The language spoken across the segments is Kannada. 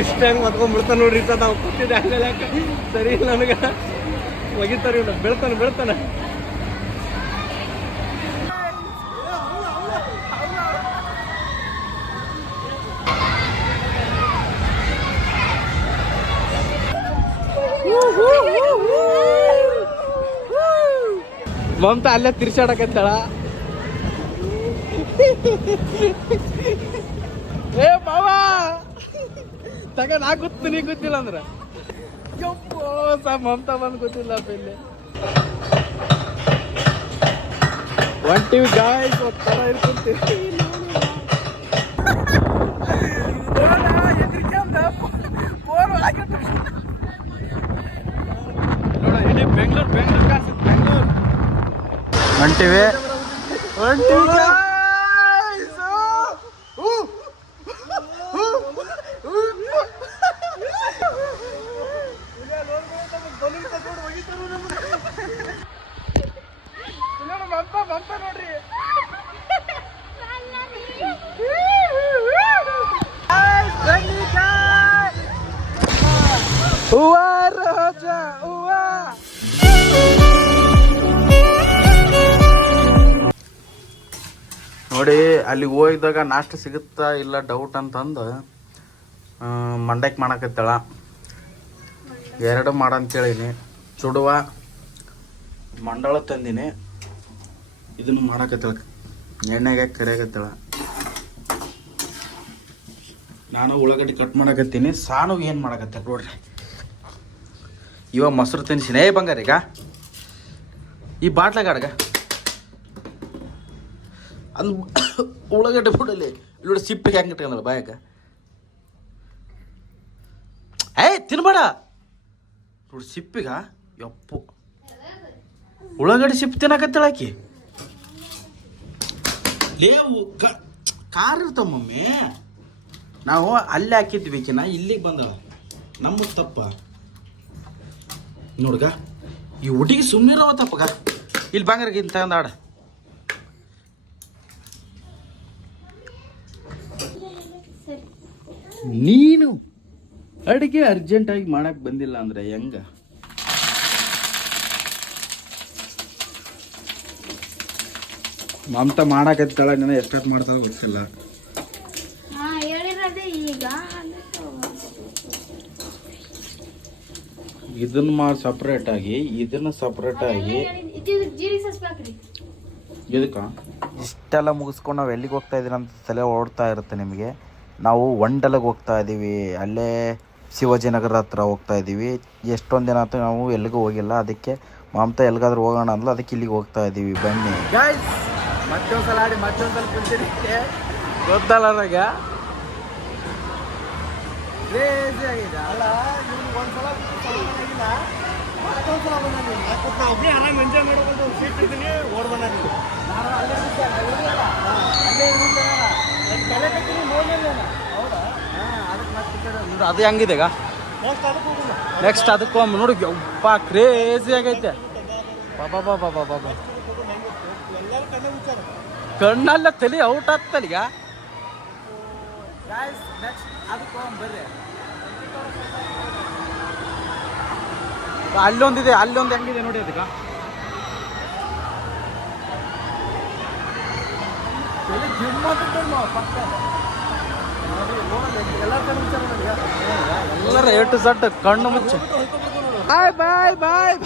ಇಷ್ಟ ಹೆಂಗೆ ಮತ್ಕೊಂಡ್ಬಿಡ್ತಾನೆ ನೋಡ್ರಿ ಸರ್ ನಾವು ಕೂತಿದ್ದೆ ಆಗಲ್ಲ ಸರಿ ಇಲ್ಲ ನನಗೆ ಒಗಿತಾರೆ ಇವ್ನು ಬೆಳ್ತಾನೆ ಮಮತಾ ಅಲ್ಲೇ ತಿರ್ಸಾಡಕತ್ತಾಳ ಏ ಮಾವ ತಗ ನಾ ಗೊತ್ತು ನೀ ಗೊತ್ತಿಲ್ಲ ಅಂದ್ರ ಯಪ್ಪೋ ಮಮತಾ ಬಂದ್ ಗೊತ್ತಿಲ್ಲ ಇಲ್ಲಿ ಹೊಂಟಿವಿ ಗಾಯ್ಸ್ ಒತ್ತರ ಇರ್ಕೊಂತೀವಿ ಬೆಂಗಳೂರು ಹೊಂಟಿವಿ ನೋಡ್ರಿ ಹೂವ ರೋಜಾ ಹೂವ ನೋಡಿ ಅಲ್ಲಿ ಹೋಗಿದಾಗ ನಾಷ್ಟ ಸಿಗುತ್ತಾ ಇಲ್ಲ ಡೌಟ್ ಅಂತಂದು ಮಂಡಕ್ಕಿ ಮಾಡಕತ್ತಾಳ 2 ಮಾಡಂತೇಳೀನಿ ಸುಡುವ ಮಂಡಳ ತಂದಿನಿ ಇದನ್ನು ಮಾಡಕತ್ತಾಳ ಎಣ್ಣೆಗೆ ಕರಿಯಾಕತ್ತಾಳ ನಾನು ಉಳ್ಳಾಗಡ್ಡಿ ಕಟ್ ಮಾಡಕತ್ತೀನಿ ಸಾನು ಏನು ಮಾಡಕತ್ತಾಳ ನೋಡ್ರಿ ಇವಾಗ ಮೊಸರು ತಿನ್ಸಿನಿ ಏ ಬಂಗಾರೀಗ ಈ ಬಾಟ್ಲಾಗ ಅಡ್ಗ ಅಂದ್ ಉಳ್ಳಾಗಡ್ಡೆ ಬಿಡಲಿ ಇಲ್ಲಿ ಸಿಪ್ಪಿಗೆ ಹೆಂಗೆ ಇಟ್ಕೊಂಡಲ್ಲ ಬಾಯಾಗ ಏಯ್ ತಿನ್ಬೇಡ ನೋಡಿ ಸಿಪ್ಪಿಗ ಯಪ್ಪು ಉಳ್ಳಾಗಡ್ಡೆ ಸಿಪ್ಪು ತಿನ್ನಕತ್ತಾಳಾಕಿ ಲೇವು ಕಾರ್ ಇರ್ತಾವ ಮಮ್ಮಿ ನಾವು ಅಲ್ಲಿ ಹಾಕಿದ್ವಿಕಿನ ಇಲ್ಲಿಗೆ ಬಂದಳ ನಮ್ಮ ತಪ್ಪ ನೋಡ್ಗ ಈ ಹುಡುಗಿ ಸುಮ್ಮನಿರವ ತಪ್ಪಗ ಇಲ್ಲಿ ಬಂಗಾರಗಿಂತ ತಗೊಂಡು ಆಡ ನೀನು ಅಡುಗೆ ಅರ್ಜೆಂಟಾಗಿ ಮಾಡಕ್ ಬಂದಿಲ್ಲ ಅಂದ್ರೆ ಹೆಂಗ ಮಮತಾ ಮಾಡಕತ್ತಾಳ ನಾನು ಎಷ್ಟೊತ್ತು ಮಾಡ್ತಾಳ ಗೊತ್ತಿಲ್ಲ ಇದನ್ನ ಮಾಡಿ ಸಪ್ರೇಟ್ ಆಗಿ ಇದನ್ನ ಸಪ್ರೇಟ್ ಆಗಿ ಇದಕ್ಕ ಇಷ್ಟೆಲ್ಲ ಮುಗಿಸ್ಕೊಂಡು ನಾವು ಎಲ್ಲಿಗೆ ಹೋಗ್ತಾ ಇದೀವಿ ಅಂತ ತಲೆ ಓಡ್ತಾ ಇರುತ್ತೆ ನಿಮಗೆ ನಾವು ವಂಡಲಗೆ ಹೋಗ್ತಾ ಇದ್ದೀವಿ ಅಲ್ಲೇ ಶಿವಾಜಿನಗರ ಹತ್ರ ಹೋಗ್ತಾ ಇದ್ದೀವಿ ಎಷ್ಟೊಂದು ದಿನ ಆಯ್ತು ನಾವು ಎಲ್ಲಿಗೂ ಹೋಗಿಲ್ಲ ಅದಕ್ಕೆ ಮಮತಾ ಎಲ್ಲಿಗಾದ್ರೂ ಹೋಗೋಣ ಅಂದ್ಲು ಅದಕ್ಕೆ ಇಲ್ಲಿಗೆ ಹೋಗ್ತಾ ಇದ್ದೀವಿ ಬನ್ನಿ ಗೈಸ್ ಮತ್ತೊಂದ್ಸಲ ಆಡಿ ಮತ್ತೊಂದ್ಸಲ ಕುಂತಿರಿ ಗೊತ್ತಲ್ಲ ನನಗೆ ಕ್ರೇಜಿ ಆಗಿದೆ ಅಲ್ಲ ಇವ್ನಿಗೆ ಒಂದ್ಸಲ ಆಗಿಲ್ಲ ಮತ್ತೊಂದ್ಸಲ ಬಂದ ಒಬ್ಬನೇ ಆರಾಮ್ ಎಂಜಾಯ್ ಮಾಡೋದು ಸೀಟ್ ಇದ್ದೀನಿ ಓಡ್ ಬಂದ ನಾನು ಅಲ್ಲೇ ತಲೆ ಕಟ್ಟಿ ನೋಡಲಿಲ್ಲ ಹೌದಾ ಅದಕ್ಕೆ ಮತ್ತೆ ಅದು ಹೆಂಗಿದೆ ಈಗ ನೆಕ್ಸ್ಟ್ ಅದಕ್ಕೂ ನೋಡಿ ಯಪ್ಪ ಕ್ರೇಜಿ ಆಗೈತೆ ಬಾಬಾ ಬಾಬಾ ಬಾಬಾ ಬಾಬಾ ಕಣ್ಣಲ್ಲ ತಲೆ ಔಟ್ ಆಗ್ತಲ್ಲ ಈಗ ಬರ್ರಿ ಅಲ್ಲೊಂದಿದೆ ಅಲ್ಲೊಂದು ಹೆಂಗಿದೆ ನೋಡಿ ಅದಕ್ಕ ಎಲ್ಲರ ಎ ಟು ಝಡ್ ಕಣ್ಣು ಮುಚ್ಚು ಬಾಯ್ ಬಾಯ್ ಬಾಯ್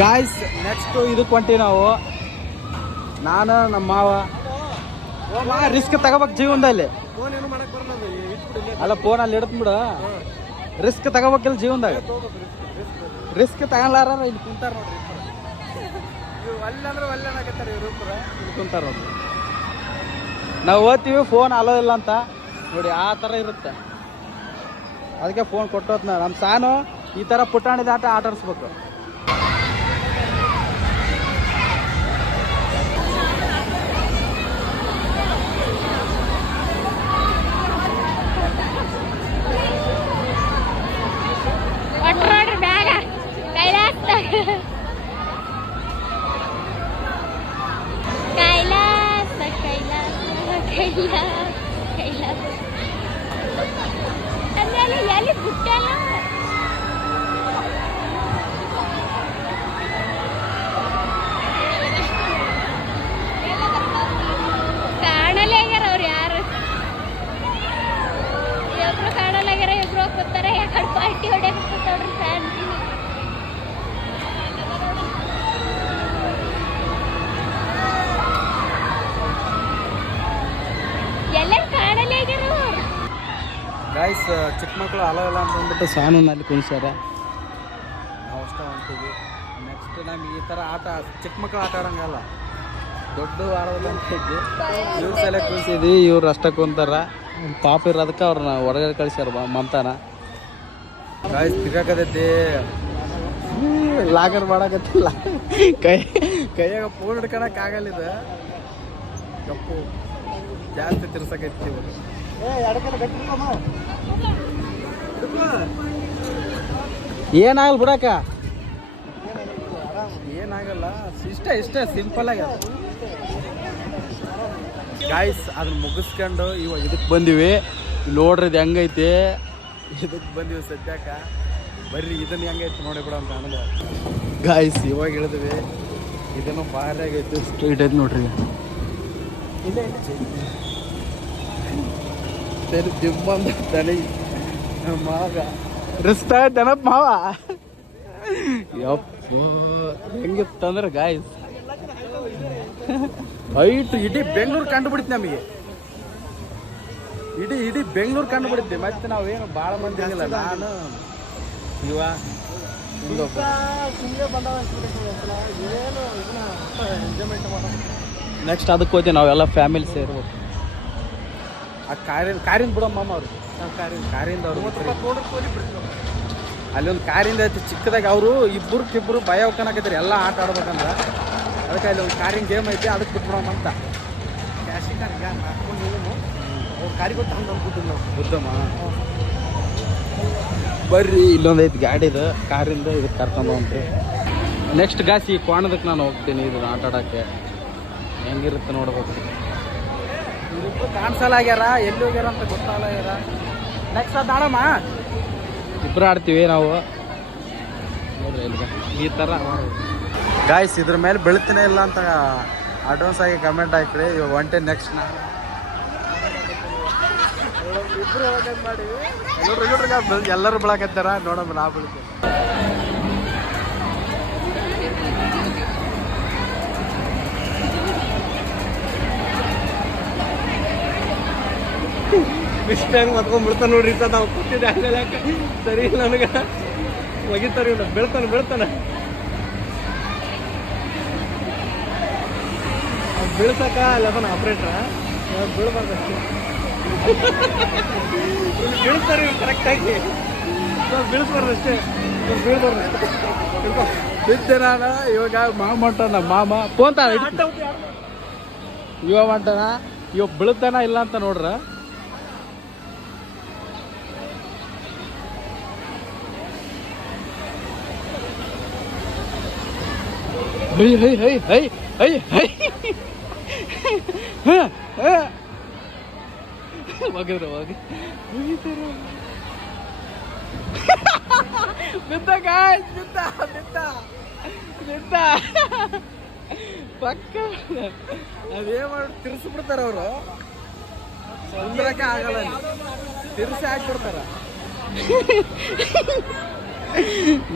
ಗಾಯ್ಸ್ ನೆಕ್ಸ್ಟ್ ಇದಕ್ಕೆ ಹೊಂಟಿ ನಾವು ನಾನು ನಮ್ಮ ಮಾವ ರಿಸ್ಕ್ ತಗೋಬೇಕು ಜೀವನದಲ್ಲಿ ಅಲ್ಲ ಫೋನ್ ಅಲ್ಲಿ ಇಡತ್ಬಿಡ ರಿಸ್ಕ್ ತಗೋಬೇಕಿಲ್ಲ ಜೀವನದಾಗ ರಿಸ್ಕ್ ತಗೊಳ್ಳಾರ ಇಲ್ಲಿ ಕುಂತಾರ ನೋಡ್ರಿ ಅಲ್ಲಂದ್ರೆ ಒಳ್ಳೆನಾಗತ್ತಾರೆ ಇವರು ಇಲ್ಲಿ ಕುಂತಾರ ನೋಡ್ರಿ ನಾವು ಓದ್ತೀವಿ ಫೋನ್ ಅಲೋ ಇಲ್ಲ ಅಂತ ನೋಡಿ ಆ ಥರ ಇರುತ್ತೆ ಅದಕ್ಕೆ ಫೋನ್ ಕೊಟ್ಟೋತ್ ನಮ್ಮ ಸಾನು ಈ ಥರ ಪುಟಾಣಿದ ಆಟ ಆಡಿಸ್ಬೇಕು ನೋಡ್ರಿ ಬ್ಯಾಗ ಚಿಕ್ಕ ಮಕ್ಕಳು ಅಲ್ಲ ಅಂತ ಅಂದ್ಬಿಟ್ಟು ಸಾನಲ್ಲಿ ಕುಣಿಸ್ಯಾರ. ನಾವು ಅಷ್ಟೇ ಹೊಂತೀವಿ. ನೆಕ್ಸ್ಟ್ ನಮ್ಗೆ ಈ ಥರ ಆಟ ಚಿಕ್ಕ ಮಕ್ಕಳು ಆಟ ಆಡೋಂಗಲ್ಲ, ದೊಡ್ಡ ಆಡೋದಂತ ಐತಿ. ಇವ್ರ ಸಲ ಕುಣಿಸಿದ್ವಿ, ಇವ್ರು ಅಷ್ಟೇ ಕುಂತಾರ. ಪಾಪ ಇರೋದಕ್ಕೆ ಅವ್ರನ್ನ ಹೊರಗಡೆ ಕಳಿಸ್ಯಾರ ಮಂತಾನ. ಗಾಯ್ಸ್ ತಿರ್ಗಾಕತೈತಿ, ಲಾಗರ್ ಮಾಡಕತ್ತಿಲ್ಲ, ಕೈಯಾಗ ಫೋನ್ ಹಿಡ್ಕೊಳಕ್ ಆಗಲ್ಲಿದ. ಕಪ್ಪು ಜಾಸ್ತಿ ತಿರ್ಸಕೈತಿ. ಏನಾಗಲ್ಲ ಬಿಡಕ್ಕ, ಏನಾಗಲ್ಲ, ಇಷ್ಟೇ ಸಿಂಪಲ್ ಆಗಿ. ಗಾಯ್ಸ್ ಅದನ್ನ ಮುಗಿಸ್ಕೊಂಡು ಇವಾಗ ಇದಕ್ಕೆ ಬಂದಿವಿ. ನೋಡ್ರಿ ಇದು ಹೆಂಗೈತಿ, ಇದಕ್ಕೆ ಬಂದಿವಿ ಸದ್ಯಕ್ಕ. ಬರ್ರಿ ಇದನ್ನ ಹೆಂಗೈತಿ ನೋಡಿ ಬಿಡ ಅಂತ ಅನುಭವ. ಗಾಯ್ಸ್ ಇವಾಗ ಇಳಿದ್ವಿ, ಇದನ್ನು ಭಾರಿ ಆಗೈತಿ, ಸ್ಟ್ರೈಟ್ ಐತಿ ನೋಡ್ರಿ. ದಿಬ್ಬಂದ ತಲೆ ಮಾವ ರಿಸ್ತ ದನಪ್ಪ ಮಾವ. ಯಪ್ಪ ಹೆಂಗಿತ್ತಂದ್ರೆ ಗಾಯ್ಸ್ ಇಡೀ ಬೆಂಗಳೂರು ಕಂಡುಬಿಡ್ತಿ ನಮಗೆ, ಇಡೀ ಬೆಂಗಳೂರು ಕಂಡುಬಿಡುತ್ತೆ. ಮತ್ತೆ ನಾವೇನು ಭಾಳ ಮಂದಿ ಆಗಿಲ್ಲ, ನಾನು ಇವ ನೆಕ್ಸ್ಟ್ ಅದಕ್ಕೆ ಹೋಗ್ತೀವಿ ನಾವೆಲ್ಲ ಫ್ಯಾಮಿಲಿ ಸೇರ್ಬೇಕು. ಆ ಕಾರಿಂದ ಬಿಡೋ ಮಾಮ ಅವರು, ಕಾರಿಂದ ಅವರು ಅಲ್ಲೊಂದು ಕಾರಿಂದ ಐತಿ ಚಿಕ್ಕದಾಗಿ. ಅವರು ಇಬ್ಬರು ಭಯ ಹೋಗ್ಕನಾಕೈತ್ರಿ ಎಲ್ಲ ಆಟ ಆಡ್ಬೇಕಂದ್ರೆ. ಅದಕ್ಕೆ ಅಲ್ಲಿ ಒಂದು ಕಾರಿನ ಗೇಮ್ ಐತಿ, ಅದಕ್ಕೆ ಬಿಟ್ಬಿಡೋಣ ಅಂತ. ಬುದ್ಧಮ್ಮ ಬರ್ರಿ, ಇಲ್ಲೊಂದು ಐತಿ ಗಾಡಿದು, ಕಾರಿಂದ ಇದಕ್ಕೆ ಕರ್ಕೊಂಡು ಹೊಂಟ್ರಿ. ನೆಕ್ಸ್ಟ್ ಗಾಸಿ ಕೋಣದಕ್ಕೆ ನಾನು ಹೋಗ್ತೀನಿ ಇದನ್ನ ಆಟ ಆಡೋಕ್ಕೆ. ಹೆಂಗಿರುತ್ತೆ ನೋಡ್ಬೇಕು. ಇಬ್ಬರು ಕಾಣಿಸಲ್ಲ ಆಗ್ಯಾರ, ಎಲ್ಲಿ ಹೋಗ್ಯಾರ ಅಂತ ಗೊತ್ತಾಗಲ್ಲ ಆಗ್ಯಾರ. ನೆಕ್ಸ್ಟ್ ಅದು ಆಡಮ್ಮ, ಇಬ್ಬರು ಆಡ್ತೀವಿ ನಾವು. ನೋಡ್ರಿ ಇಲ್ಲಿ ಈ ಥರ ಗಾಯ್ಸ್ ಇದ್ರ ಮೇಲೆ ಬೆಳಿತಾನೆ ಇಲ್ಲ ಅಂತ ಅಡ್ವಾನ್ಸ್ ಆಗಿ ಕಮೆಂಟ್ ಹಾಕ್ರಿ. ಇವಾಗ ಒಂಟೆ ನೆಕ್ಸ್ಟ್ ಇಬ್ಬರು ಮಾಡಿವಿ. ಎಲ್ಲರೂ ಬೆಳಕತ್ತಾರ, ನೋಡಮ್ಮ ನಾ ಬೆಳಿತೀವಿ. ಇಷ್ಟ ಹೆಂಗೆ ಮತ್ಕೊಂಡ್ಬಿಡ್ತಾನೆ ನೋಡ್ರಿ. ನಾವು ಕೂತಿದ್ದೆ ಹಂಗಲ್ಲ, ಸರಿ ನನಗೆ ಒಗಿತಾರೆ, ಬೆಳ್ತಾನೆ ಬೀಳ್ಸಕ್ಕ ಅಲ್ಲದನ ಆಪ್ರೇಟ್ರ ಬೀಳ್ಬಾರ್ದಷ್ಟೇ. ಬೀಳ್ತಾರೆ ಕರೆಕ್ಟಾಗಿ, ಬೀಳ್ಸ್ಬಾರ್ದಷ್ಟೇ, ಬೀಳ್ಬಾರ್ದು. ಬಿದ್ದೆ ನಾನು ಇವಾಗ ಮಾಮ ಮಾಮ ಪೋಂತ ಇವ ಮಾಡ್ತಾನ, ಇವ ಬೀಳ್ತಾನ ಇಲ್ಲ ಅಂತ ನೋಡ್ರ. ಪಕ್ಕ ಅದೇ ಮಾಡಿ ತಿರ್ಸ್ಬಿಡ್ತಾರ ಅವರು, ಸಂದ್ರಕ್ಕೆ ಆಗಲ್ಲ, ತಿರ್ಸಿ ಹಾಕ್ಬಿಡ್ತಾರ.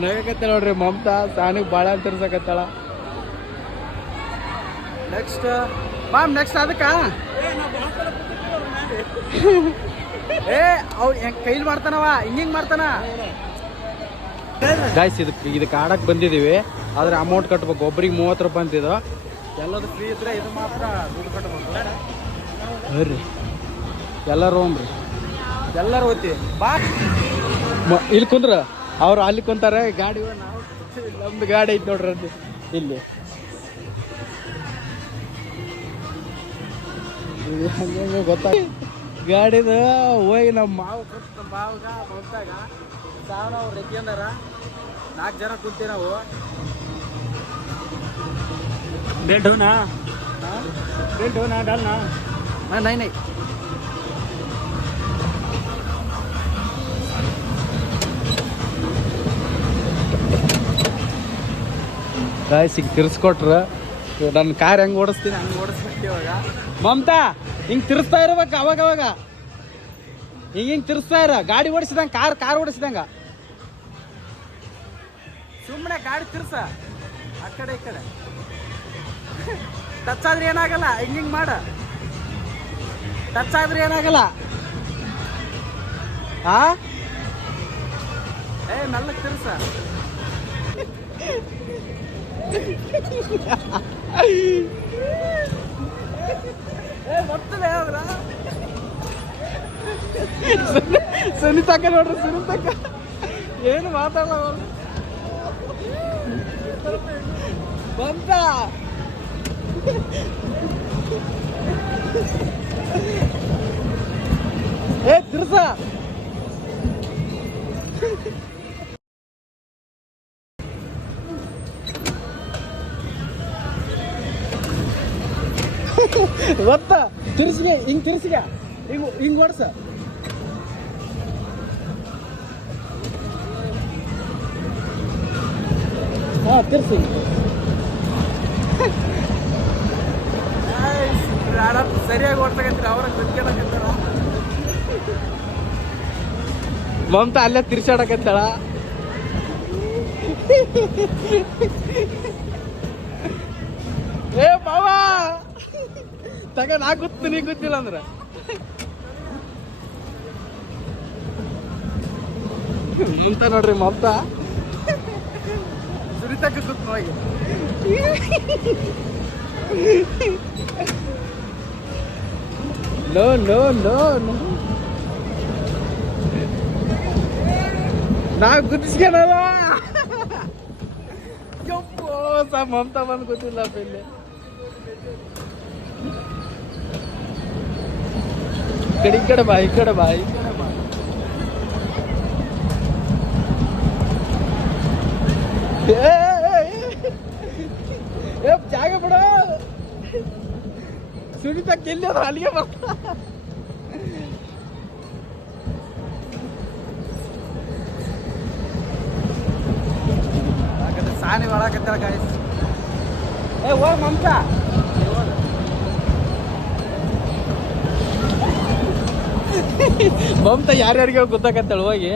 ನಗಕತ್ತ ನೋಡ್ರಿ ಮಮತಾ, ಸಾನಿಗೆ ಭಾಳ ತಿರ್ಸಕತ್ತಾಳ. ನೆಕ್ಸ್ಟ್ ಮಾಮ್ ನೆಕ್ಸ್ಟ್ ಅದಕ್ಕ ಅವ್ರು ಹೆಂಗ್ ಕೈಲಿ ಮಾಡ್ತಾನವ, ಹಿಂಗ್ ಮಾಡ್ತಾನ. ಗಾಯ್ಸ್ ಇದಕ್ಕೆ ಆಡಕ್ಕೆ ಬಂದಿದ್ದೀವಿ, ಆದ್ರೆ ಅಮೌಂಟ್ ಕಟ್ಬೇಕು. ಒಬ್ರಿಗೆ 30 ರೂಪಾಯಿ ಅಂತಿದ್ರು. ಎಲ್ಲದು ಫ್ರೀ ಇದ್ರೆ ಇದು ಮಾತ್ರ ದುಡ್ಡು ಕಟ್ಬೇಕು. ಬರ್ರಿ ಎಲ್ಲರೂ ಹೋಗ್ರಿ, ಎಲ್ಲರೂ ಹೋಗ್ತೀವಿ ಬಾ. ಇಲ್ಲಿ ಕುಂದ್ರ ಅವ್ರು ಅಲ್ಲಿ ಕುಂತಾರೆ, ಗಾಡಿ ನಾವು ನಮ್ದು ಗಾಡಿ ಐತಿ ನೋಡ್ರಿ ಅದು ಇಲ್ಲಿ. ಹಂಗೆ ಗೊತ್ತಾಗ ಗಾಡಿದ ಹೋಗಿ ನಮ್ಮ ಮಾವಗ ಬಂದಾಗ ಅವ್ರು ರೆಗ್ಯಂದಾರ 4 ಜನ ಕೂತೀವಿ ನಾವು. बेल्ट हो ना, बेल्ट हो ना, डालना। हाँ नहीं ಗಾಯ್ಸ್ ಈಗ ತಿರ್ಸ್ಕೊಟ್ರ ನನ್ನ ಕಾರ್ ಹೆಂಗೆ ಓಡಿಸ್ತೀನಿ ಹಂಗೆ ಓಡಿಸ್ಬೇಕು. ಇವಾಗ ಮಮತಾ ಹಿಂಗೆ ತಿರ್ಸ್ತಾ ಇರ್ಬೇಕು, ಅವಾಗ ಹಿಂಗೆ ತಿರ್ಸ್ತಾ ಇರ. ಗಾಡಿ ಓಡಿಸಿದಂಗೆ ಕಾರ್ ಓಡಿಸಿದಂಗ ಸುಮ್ಮನೆ ಗಾಡಿ ತಿರ್ಸ, ಆ ಕಡೆ ಈ ಕಡೆ ಟಚ್ ಆದ್ರೆ ಏನಾಗಲ್ಲ. ಹಿಂಗೆ ಮಾಡ, ಟಚ್ ಆದ್ರೆ ಏನಾಗಲ್ಲ. ಹಾ ನಲ್ಲ ತಿರ್ಸ ಬರ್ತದೆ ಅವ್ರ ಸುನಿತಕ್ಕ ನೋಡ್ರಿ ಸುನಿತಕ್ಕ ಏನು ಮಾತಾಡಲ್ಲ ಬಂತ ತಿರ್ಸ ಗೊತ್ತ ತಿರ್ಸಿಗೆ ಹಿಂಗ್ ತಿರ್ಸಿಗ ಹಿಂಗ್ ಓಡ್ಸ ಹಾ ತಿರ್ಸಿ ಸರಿಯಾಗಿ ಓಡ್ಸಕಂತೀರ ಅವ್ರ ಗೊತ್ತಿರಕತ್ತಾರ ಮಮತಾ ಅಲ್ಲೇ ತಿರ್ಸಾಡಕತ್ತಾಳ ಏ ಮಾವ ತಗ ನಾ ಗೊತ್ತು ನೀ ಗೊತ್ತಿಲ್ಲ ಅಂದ್ರ ಮಮತಾ ನೋಡ್ರಿ ಮಮತಾ ಸುರಿತಕ್ಕ ಸುತ್ತ ಹೋಗಿ ನೋ ನೋ ನೋ ನೋ ನಾವು ಗುದ್ದಿಸ್ಕೊಳಲ್ಲ ಯಪ್ಪೋ ಮಮತಾ ಬಂದು ಗೊತ್ತಿಲ್ಲ ಇಲ್ಲಿ ಈ ಕಡೆ ಬಾ ಈ ಕಡೆ ಬಾ ಈ ಕಡೆ ಬಾ ಜಾಗ ಬಿಡ ಸುನಿತಕ್ಕೆ ಎಲ್ಲಿ ಅದ ಅಲ್ಲಿಗೆ ಬರ್ತಾ ಸಾನಿ ಒಳಗತ್ತಾಳ ಗಾಯ್ಸ್ ಹೋಗ ಮಮತಾ ಮಮತಾ ಯಾರ್ಯಾರಿಗೆ ಗೊತ್ತಾಗತ್ತಾಳ ಹೋಗಿ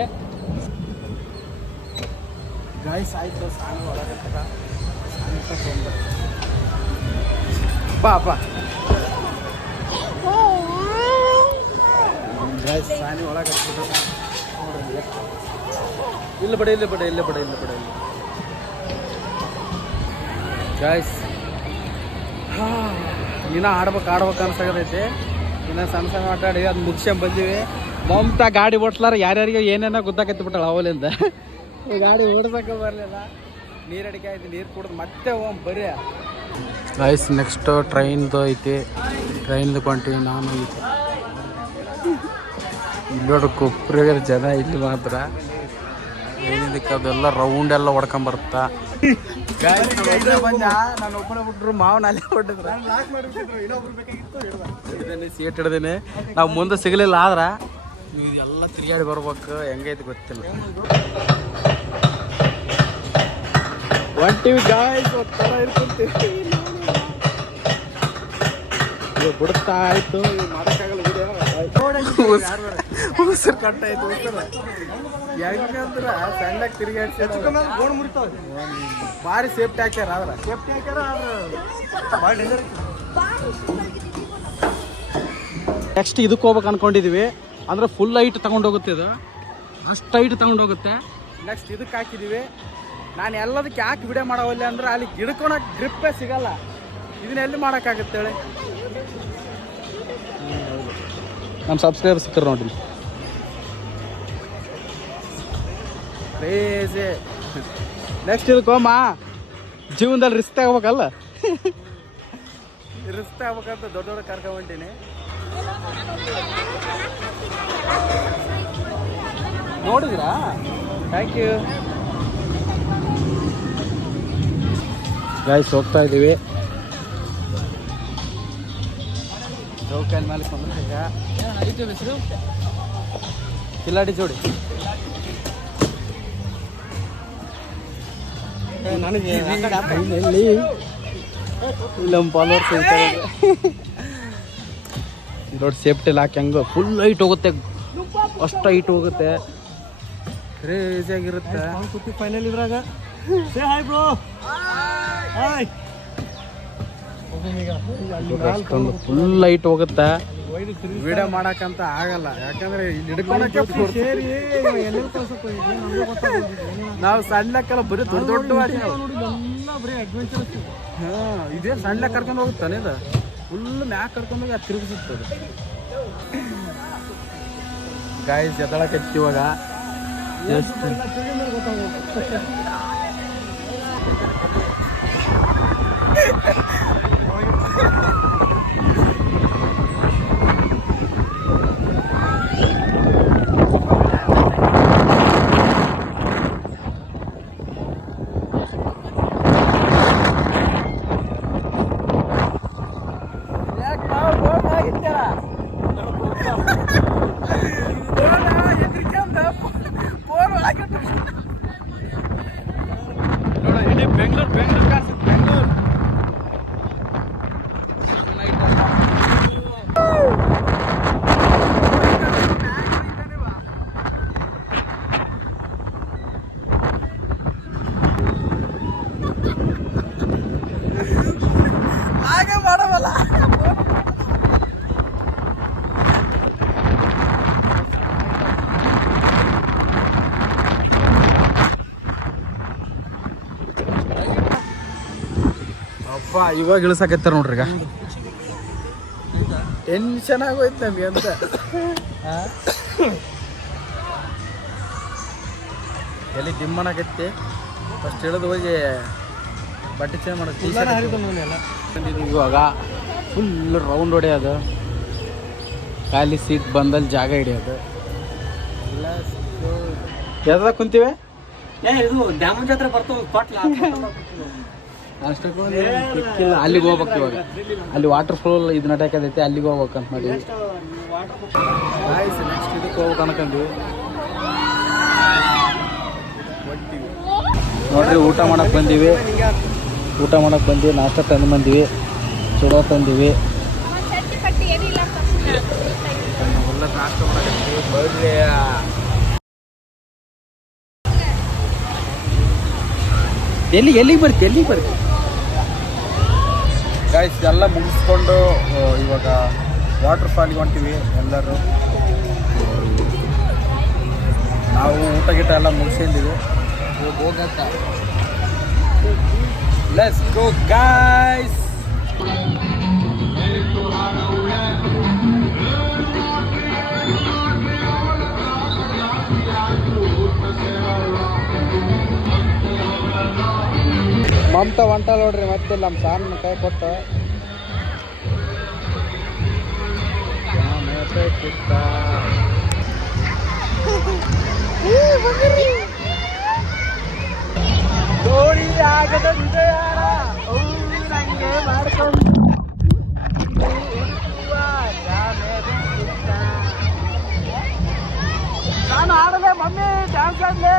ಗಾಯ್ಸ್ ಆಯ್ತು ಸಾನಿ ಒಳಗತ್ತಾಳ ಬಾ ಬಾ ಗಾಯ್ಸ್ ಸಾನಿ ಒಳಗತ್ತ ಇಲ್ಲ ಬಡ ಇಲ್ಲ ಬಡ ಇಲ್ಲ ಬಡ ಇಲ್ಲ ಬಡ ಇಲ್ಲ ಗಾಯ್ಸ್ ಇನ್ನ ಆಡ್ಬೇಕು ಅನ್ಸಾಗತೈತಿ ಇನ್ನ ಸಣ್ಣ ಸಣ್ಣ ಆಟಾಡಿ ಅದು ಮುಗಿಸ್ಕೊಂಡ್ ಬಂದೀವಿ ಮಮತಾ ಗಾಡಿ ಓಡಿಸ್ಲಾರ ಯಾರ್ಯಾರಿಗೆ ಏನೇನೋ ಗೊತ್ತಾಕತ್ತಿ ಬಿಟ್ಟಳ ಅವಲಿಂದ ಗಾಡಿ ಓಡ್ಸಕ್ಕೆ ಬರಲಿಲ್ಲ ನೀರು ಅಡಿಕೆ ಆಯ್ತು ನೀರು ಕುಡಿದು ಮತ್ತೆ ಬರೀ ಗಾಯ್ಸ್ ನೆಕ್ಸ್ಟ್ ಟ್ರೈನ್ದು ಐತಿ ಟ್ರೈನ್ದು ಕೊಂತೀವಿ ನಾನು ಇಲ್ಲಿ ನೋಡ್ರಿ ಕೊಪ್ಪರಿಗರ ಜನ ಇಲ್ಲಿ ಮಾತ್ರ ಏನಿದಕ್ಕೆ ಅದೆಲ್ಲ ರೌಂಡ್ ಎಲ್ಲ ಹೊಡ್ಕೊಂಬರುತ್ತಾ ಬಂದ ನಾನು ಒಬ್ಬನೇ ಬಿಟ್ರು ಮಾವನ ಅಲ್ಲೇ ಹೊಟ್ಟಿದ್ರು ಸೀಟ್ ಹಿಡ್ದೇನೆ ನಾವು ಮುಂದೆ ಸಿಗಲಿಲ್ಲ ಆದ್ರ ಎಲ್ಲ ತಿರುಗಾಡಿ ಬರ್ಬೇಕು ಹೆಂಗೈತಿ ಗೊತ್ತಿಲ್ಲ ಹೊಂಟಿವಿ ಗಾಯ್ಸ್ ಒತ್ತರ ಇರ್ಕೊಂತೀವಿ ಬಿಡುತ್ತಾ ಆಯ್ತು ಮಾಡೋಕ್ಕಾಗಲ್ಲ ಉಸಿರು ಕಟ್ಟಾಯ್ತು ಉಸಿರು ಹೆಂಗಂದ್ರ ಸಣ್ಣಾಗಿ ತಿರುಗಾಡ್ಸಿ ಭಾರಿ ಸೇಫ್ಟಿ ಹಾಕ್ಯಾರ ಆದ್ರ ಸೇಫ್ಟಿ ಹಾಕ್ಯಾರ ನೆಕ್ಸ್ಟ್ ಇದಕ್ಕೆ ಹೋಗ್ಬೇಕು ಅನ್ಕೊಂಡಿದೀವಿ ಅಂದ್ರೆ ಫುಲ್ ಹೈಟ್ ತಗೊಂಡೋಗುತ್ತೆ ಇದು ಅಷ್ಟು ಹೈಟ್ ತಗೊಂಡೋಗುತ್ತೆ ನೆಕ್ಸ್ಟ್ ಇದಕ್ಕೆ ಹಾಕಿದೀವಿ ನಾನು ಎಲ್ಲದಕ್ಕೆ ಯಾಕೆ ವಿಡಿಯೋ ಮಾಡೋವಲ್ಲಿ ಅಂದ್ರೆ ಅಲ್ಲಿ ಗಿಡ್ಕೊಳಕ್ಕೆ ಗ್ರಿಪ್ಪೇ ಸಿಗಲ್ಲ ಇದನ್ನ ಎಲ್ಲಿ ಮಾಡೋಕ್ಕಾಗುತ್ತೆ ಹೇಳಿ ನಮ್ಮ ಸಬ್ಸ್ಕ್ರೈಬರ್ ಸಿಕ್ಕರು ನೋಡ್ರಿ ಕ್ರೇಜಿ ನೆಕ್ಸ್ಟ್ ಇದಕ್ಕೆ ಹೋಮ ಜೀವನದಲ್ಲಿ ರಿಸ್ಕ್ ತಗೋಬೇಕಲ್ಲ ರಿಸ್ಕ್ ತಗೋಬೇಕಂತ ದೊಡ್ಡ ದೊಡ್ಡ ಕರ್ಕೊಂಡ್ಬಂಟೀನಿ ನೋಡಿದ್ರಾ ಥ್ಯಾಂಕ್ ಯು ಗಾಯ್ಸ್ ಹೋಗ್ತಾ ಇದ್ದೀವಿ ಚೌಕಾಲ ಮೇಲೆ ಹೆಸರು ಕಿಲಾಡಿ ಜೋಡಿ ನನಗೆ ನಮ್ಮ ಫಾಲೋವರ್ಸ್ ಹೇಳ್ತಾರೆ ನೋಡಿ ಸೇಫ್ಟಿ ಲಾಕ್ ಹೆಂಗೋ ಫುಲ್ ಹೈಟ್ ಹೋಗುತ್ತೆ ಅಷ್ಟು ಹೈಟ್ ಹೋಗುತ್ತೆ ಕ್ರೇಜಿ ಆಗಿರುತ್ತೆ ಫೈನಲ್ ಇದ್ರಾಗ ಅಷ್ಟೊಂದು ಫುಲ್ ಹೈಟ್ ಹೋಗುತ್ತೆ ವಿಡಿಯೋ ಮಾಡಕ್ಕಂತ ಆಗಲ್ಲ, ಯಾಕಂದ್ರೆ ಇಲ್ಲಿ ಹಿಡ್ಕೊಳಕ್ಕೆ ನಾವು ಸಣ್ಣ ಲೆಕ್ಕಲ್ಲ, ಬರೀ ದೊಡ್ಡ ದೊಡ್ಡ ಇದೇ ಸಣ್ಣ ಲೆಕ್ಕ ಕರ್ಕೊಂಡು ಹೋಗುತ್ತಾನೆ ಇದು ಫುಲ್ ಮ್ಯಾಕ್ ಕರ್ಕೊಂಡು ಹೋಗಿ ಅದು ತಿರುಗಿಸುತ್ತದೆ. ಗಾಯ್ಸ್ ಎದ್ದಳಕತ್ತಿ ಇವಾಗ ಎಷ್ಟು ಇವಾಗ ಇಳಿಸಾಕತ್ತಾರ ನೋಡ್ರಿ. ಈಗ ಟೆನ್ಷನ್ ಆಗೋಯ್ತು ನಮ್ಗೆ ಅಂತ. ಎಲ್ಲಿ ದಿಮ್ಮನಾಗೈತಿ, ಫಸ್ಟ್ ಇಳಿದು ಹೋಗಿ ಬಟ್ಟೆ ಚೇಂಜ್ ಮಾಡೋದು. ಇವಾಗ ಫುಲ್ ರೌಂಡ್ ಹೊಡೆಯೋದು, ಖಾಲಿ ಸೀಟ್ ಬಂದಲ್ಲಿ ಜಾಗ ಹಿಡಿಯೋದು. ಯಾವ್ದಾಗ ಕುಂತೀವಿ? ಡ್ಯಾಮ್ ಜಾತ್ರೆ ಬರ್ತಾವ ಅಷ್ಟಕ್ಕೂ ಅಲ್ಲಿಗೆ ಹೋಗ್ಬೇಕು. ಇವಾಗ ಅಲ್ಲಿ ವಾಟರ್ ಫಾಲ್ ಇದು ನಡಕದೈತಿ, ಅಲ್ಲಿಗೆ ಹೋಗ್ಬೇಕಂತ ಮಾಡಿ ನೆಕ್ಸ್ಟ್ ಇದಕ್ಕೆ ಹೋಗ್ಬೇಕು ಅನ್ಕೊಂಡ್ವಿ. ನೋಡ್ರಿ ಊಟ ಮಾಡಕ್ಕೆ ಬಂದೀವಿ, ನಾಷ್ಟ ತಂದು ಬಂದೀವಿ, ಚೂಡ ತಂದೀವಿ. ನಾಷ್ಟ ಮಾಡಕ್ಕೆ ಎಲ್ಲಿಗೆ ಬರ್ತಿ ಗಾಯ್ಸ್. ಎಲ್ಲ ಮುಗಿಸ್ಕೊಂಡು ಇವಾಗ ವಾಟರ್ ಫಾಲ್ಗೆ ಹೊಂಟಿವಿ ಎಲ್ಲರೂ. ನಾವು ಊಟ ಗೀಟ ಎಲ್ಲ ಮುಗಿಸ್ಕೊಂಡಿವಿ, ಹೋಗತ್ತ. Let's go guys. ಮಮತಾ ಹೊಂಟ ನೋಡ್ರಿ, ಮತ್ತೆ ನಮ್ಮ ಸಾರನ್ನ ಕೈ ಕೊಟ್ಟು ನಾನು ಆಡಲೆ ಮಮ್ಮಿ, ಡ್ಯಾನ್ಸ್ ಆಡಲೆ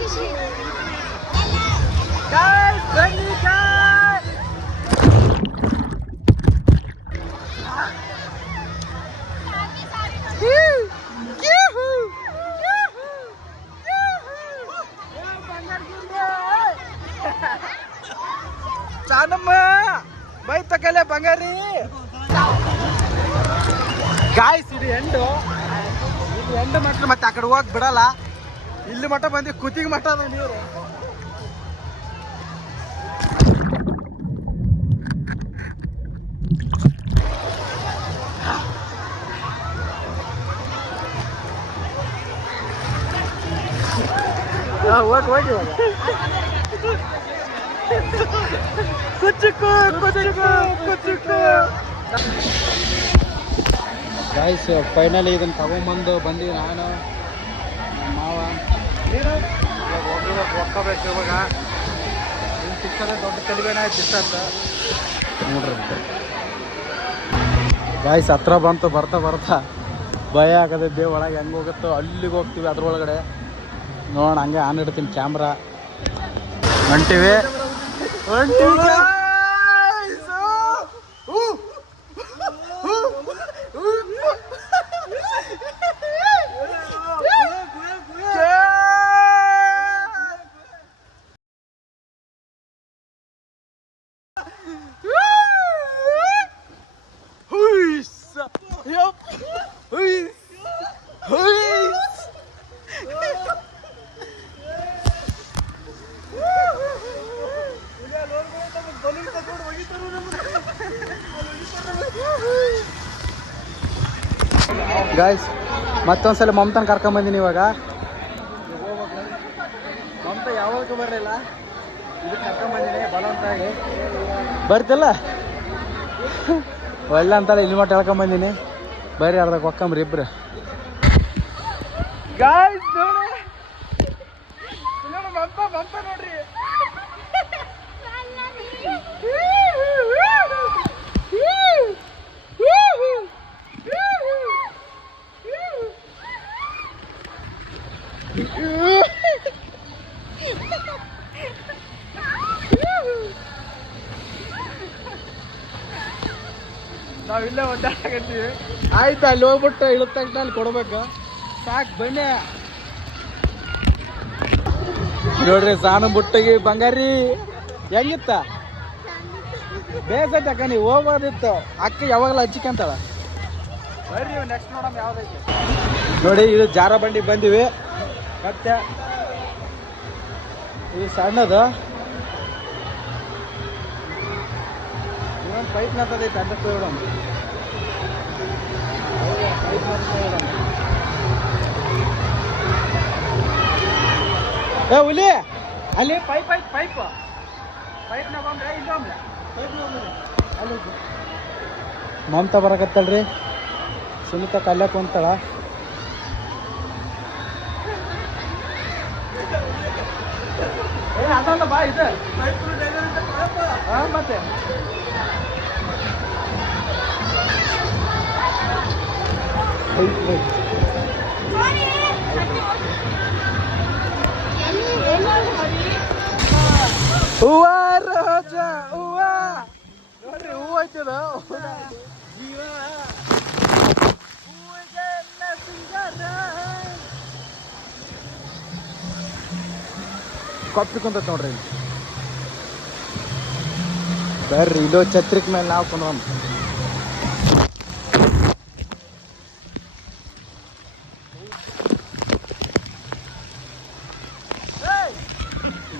ಖುಷಿ ಚಾನಮ್ಮ ಬೈ ತಕಲೆ ಬಂಗಾರಿ. ಗಾಯ್ಸ್ ಇದು ಎಂಡು ಮಾತ್ರ ಮತ್ತೆ ಆ ಕಡೆ ಹೋಗಕ್ ಬಿಡಲ್ಲ. ಇಲ್ಲಿ ಮಠ ಬಂದು ಕುತ್ತಿಗೆ ಮಠ ಅದ ನೀರು. ಹೋಗಿ ಗಾಯ್ಸ್ ಫೈನಲಿ ಇದನ್ನು ತಗೊಂಬಂದು ಬಂದೀವಿ ನಾನು, ನಮ್ಮ ಮಾವ. ಒಕ್ಕಬೇಕು ಇವಾಗ. ಸಿಕ್ಕದೆ ದೊಡ್ಡ ಕಲಿಬೇನ ಆಯ್ತು ಇಷ್ಟ ನೋಡ್ರಿ. ಗಾಯ್ಸ್ ಹತ್ರ ಬಂತು, ಬರ್ತಾ ಭಯ ಆಗದೆ ಒಳಗೆ ಹೆಂಗೆ ಹೋಗುತ್ತೋ ಅಲ್ಲಿಗೆ ಹೋಗ್ತೀವಿ. ಅದ್ರೊಳಗಡೆ ನೋಡೋಣ, ಹಂಗೆ ಆನ್ ಇಡ್ತೀನಿ ಕ್ಯಾಮ್ರಾ. ಹೊಂಟಿವಿ ಗಾಯ್ಸ್ ಮತ್ತೊಂದ್ಸಲ ಮಮತಾನ ಕರ್ಕೊಂಬಂದಿನಿ ಇವಾಗ. ಮಮತಾ ಯಾವಾಗೂ ಬರಲಿಲ್ಲ, ಇದು ಕರ್ಕೊಂಬಂದಿನಿ ಬಲವಂತಾಗಿ. ಬರ್ತಿಲ್ಲ ಒಳ್ಳೆ ಅಂತಲ್ಲ ಇಲ್ಲಿ ಮಟ್ಟ ಹೇಳ್ಕೊಂಬಂದಿನಿ. ಬರ್ರಿ ಅರ್ಧಕ್ಕೆ ಹೊಕ್ಕಂಬ್ರಿ ಇಬ್ರು. ಗಾಯ್ಸ್ ನೋಡಿ ಮಮತಾ ನೋಡ್ರಿ. ನಾವಿಲ್ಲೇ ಒದ್ದಾಡಕತ್ತೀವಿ. ಆಯ್ತು ಅಲ್ಲಿ ಹೋಗ್ಬಿಟ್ಟು ಇಳಿದ ತಕ್ಷಣ ಅಲ್ಲಿ ಕೊಡ್ಬೇಕು. ಸಾಕು ಬನ್ನಿ ನೋಡ್ರಿ. ಸಾನು ಬುಟ್ಟಿಗೆ ಬಂಗಾರಿ ಹೆಂಗಿತ್ತ? ಬೇಸೈತೆ ಅಕ್ಕ, ನೀವು ಹೋಗೋದಿತ್ತು. ಅಕ್ಕ ಯಾವಾಗಲ ಹಚ್ಚಿಕಂತಾಳ. ಬರ್ರಿ ನೆಕ್ಸ್ಟ್ ನೋಡಮ್ ಯಾವ್ದೈತಿ ನೋಡಿ. ಇದು ಜಾರ ಬಂಡಿಗೆ ಬಂದಿವಿ. ಮತ್ತೆ ಇದು ಸಣ್ಣದು ಇನ್ನೊಂದು ಪೈಪ್ ನತ್ತದೈತೆ ಅಂತ ನೋಡೋಣ. ಏ ಹುಲಿ ಅಲ್ಲಿ ಪೈಪ್ ಐತಿ. ಪೈಪ್ನ ಬಂದ್ರೆ ಇಲ್ಲೊಂದ್ರೆ ಅಲ್ಲಿ ಮಮತಾ ಬರಕತ್ತಲ್ರಿ. ಸುನೀತಾ ಕಲ್ಯಾಕ್ ಕುಂತಾಳ. ಅದಲ್ಲ ಬಾ ಇದು ಮತ್ತೆ ಹೂವ ರೋಜ ಹೂವ ನೋಡ್ರಿ. ಹೂವು ಹಚ್ಚದ ಕೊಪ್ಪಿಕೊಂತ ನೋಡ್ರಿ. ಬರ್ರಿ ಇದು ಛತ್ರಿಕ್ ಮೇಲೆ ನಾವು ಕೊಂಡ್ರ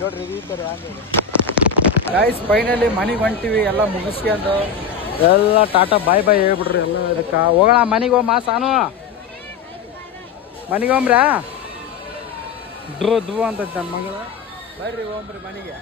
ನೋಡ್ರಿ. ಈ ಥರ ಗೈಸ್ ಫೈನಲಿ ಮನೆಗೆ ಹೊಂಟಿವಿ. ಎಲ್ಲ ಮುಗಿಸ್ಕೊಂಡು ಎಲ್ಲ ಟಾಟಾ ಬಾಯ್ ಬಾಯ್ ಹೇಳ್ಬಿಡ್ರಿ ಎಲ್ಲ. ಅದಕ್ಕೆ ಹೋಗೋಣ ಮನೆಗೆ ಹೋಮ. ಸಾನು ಮನೆಗೆ ಹೋಮ್ರಾ ಧ್ರುವ ಅಂತ ನನ್ನ ಮಗಳು. ಬರ್ರಿ ಹೋಮ್ರಿ ಮನೆಗೆ.